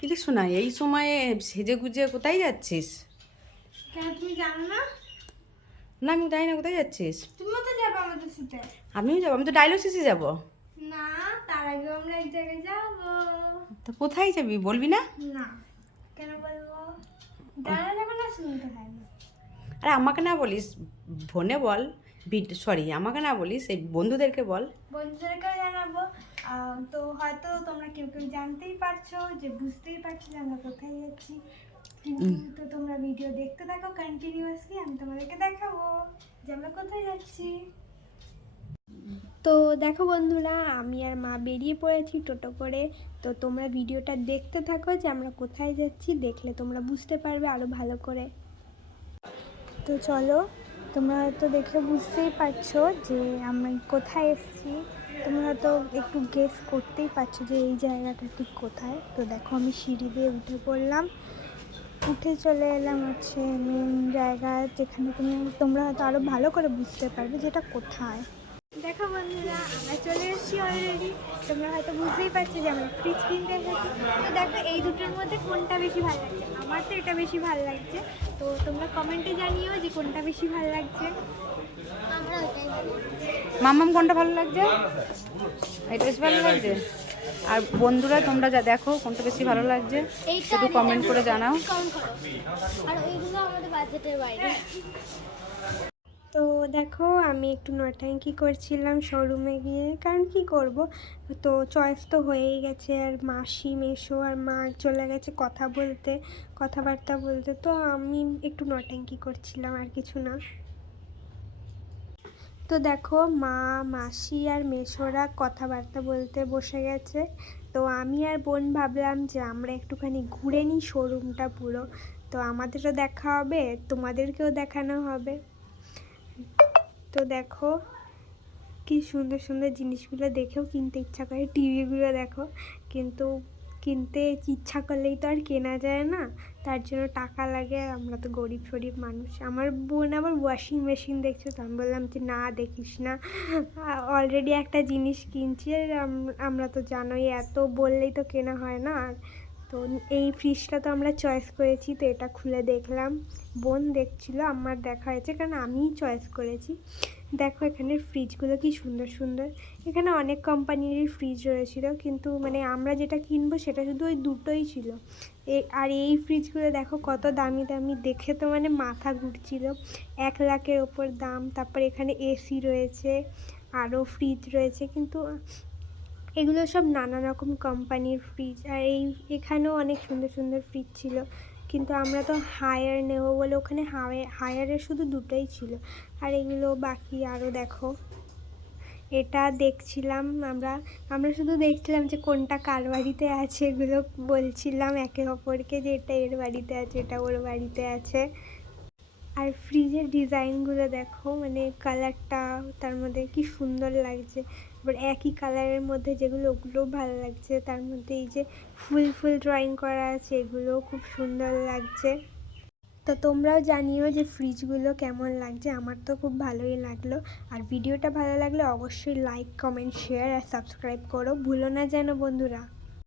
কিন্তু শোনা, এই সময়ে সেজে গুজে কোথায় যাচ্ছিস? কেন তুমি জানো না? না, আমি জানি না কোথায় যাচ্ছিস। তুমিও তো যাবে আমাদের সাথে। আমিও যাবো, আমি তো ডায়ালিসিসে যাবো। না, তার আগে আমরা এক জায়গায় যাবো। তো কোথায় যাবি বলবি না? না, কেন বলবো? দাঁড়া যাবে না, শুনতে হয় না। আরে আমাকে না বলিস, ফোনে বল। সরি, আমাকে না বলিস, এই বন্ধুদেরকে বল। বন্ধুদেরকেও জানাবো। তো হয়তো তোমরা কেউ কেউ জানতেই পারছো, যে বুঝতেই পারছো যে আমরা কোথায় যাচ্ছি। কিন্তু তো তোমরা ভিডিও দেখতে থাকো কন্টিনিউয়াসলি, আমি তোমাদেরকে দেখাবো যে আমরা কোথায় যাচ্ছি। তো দেখো বন্ধুরা, আমি আর মা বেরিয়ে পড়েছি টোটো করে। তো তোমরা ভিডিওটা দেখতে থাকো যে আমরা কোথায় যাচ্ছি, দেখলে তোমরা বুঝতে পারবে আরও ভালো করে। তো চলো, তোমরা হয়তো দেখে বুঝতেই পারছো যে আমরা কোথায় এসেছি। তোমরা হয়তো একটু গেস করতেই পারছো যে এই জায়গাটা ঠিক কোথায়। তো দেখো, আমি সিঁড়ি দিয়ে উঠে পড়লাম, উঠে চলে এলাম হচ্ছে মেন জায়গা, যেখানে তোমরা হয়তো আরও ভালো করে বুঝতে পারবে যেটা কোথায়। দেখো বন্ধুরা, আমরা চলে এসেছি অলরেডি। তোমরা হয়তো বুঝতেই পারছো যে আমরা ফ্রিজ কিনতে এসেছি। তো দেখো, এই দুটোর মধ্যে কোনটা বেশি ভালো লাগছে? আমার তো এটা বেশি ভালো লাগছে। তো তোমরা কমেন্টে জানিও যে কোনটা বেশি ভালো লাগছে। মাম্মাম কোনটা ভালো লাগছে? এটা বেশি ভালো লাগছে। আর বন্ধুরা, তোমরা যা দেখো কোনটা বেশি ভালো লাগছে শুধু কমেন্ট করে জানাও। আর ওইগুলো আমাদের বাজেটের বাইরে। তো দেখো, আমি একটু নটাঙ্কি করছিলাম শোরুমে গিয়ে, কারণ কি করব, তো চয়েস তো হয়েই গেছে। আর মাসি মেশো আর মা চলে গেছে কথাবার্তা বলতে। তো আমি একটু নটাঙ্কি করছিলাম, আর কিছু না। তো দেখো, মা মাসি আর মেশোরা কথাবার্তা বলতে বসে গেছে। তো আমি আর বোন ভাবলাম যে আমরা একটুখানি ঘুরে নিই শোরুমটা পুরো। তো আমাদেরও দেখা হবে, তোমাদেরকেও দেখানো হবে। তো দেখো, কি সুন্দর সুন্দর জিনিসগুলো দেখেও কিনতে ইচ্ছা করে। টিভিগুলো দেখো, কিন্তু কিনতে ইচ্ছা করলেই তো আর কেনা যায় না, তার জন্য টাকা লাগে। আর আমরা তো গরিব শরিব মানুষ। আমার বোন আবার ওয়াশিং মেশিন দেখছে, তো আমি বললাম যে না, দেখিস না, অলরেডি একটা জিনিস কিনছি। আর আমরা তো জানোই, এত বললেই তো কেনা হয় না। আর তো এই ফ্রিজটা তো আমরা চয়েস করেছি, তো এটা খুলে দেখলাম। বোন দেখছিল, আমার দেখা হয়েছে কারণ আমিই চয়েস করেছি। দেখো, এখানে ফ্রিজগুলো কি সুন্দর সুন্দর। এখানে অনেক কোম্পানিরই ফ্রিজ রয়েছিল, কিন্তু মানে আমরা যেটা কিনবো সেটা শুধু ওই দুটোই ছিল। আর এই ফ্রিজগুলো দেখো কত দামি দামি, দেখে তো মানে মাথা ঘুরছিল। 1 লাখের ওপর দাম। তারপর এখানে এসি রয়েছে, আরও ফ্রিজ রয়েছে, কিন্তু এগুলো সব নানা রকম কোম্পানির ফ্রিজ। আর এখানেও অনেক সুন্দর সুন্দর ফ্রিজ ছিল, কিন্তু আমরা তো হায়ার নেব বলে ওখানে হায়ারের শুধু দুটোই ছিল। আর এগুলো বাকি আরও দেখো, এটা দেখছিলাম আমরা শুধু দেখছিলাম যে কোনটা কার বাড়িতে আছে। এগুলো বলছিলাম একে অপরকে যে এটা এর বাড়িতে আছে, এটা ওর বাড়িতে আছে। আর ফ্রিজের ডিজাইনগুলো দেখো, মানে কালারটা তার মধ্যে কি সুন্দর লাগছে। এবার একই কালারের মধ্যে যেগুলো, ওগুলোও ভালো লাগছে। তার মধ্যে এই যে ফুল ফুল ড্রয়িং করা আছে, এগুলোও খুব সুন্দর লাগছে। তো তোমরাও জানিও যে ফ্রিজগুলো কেমন লাগছে। আমার তো খুব ভালোই লাগলো। আর ভিডিওটা ভালো লাগলে অবশ্যই লাইক, কমেন্ট, শেয়ার আর সাবস্ক্রাইব করো, ভুলো না যেন বন্ধুরা।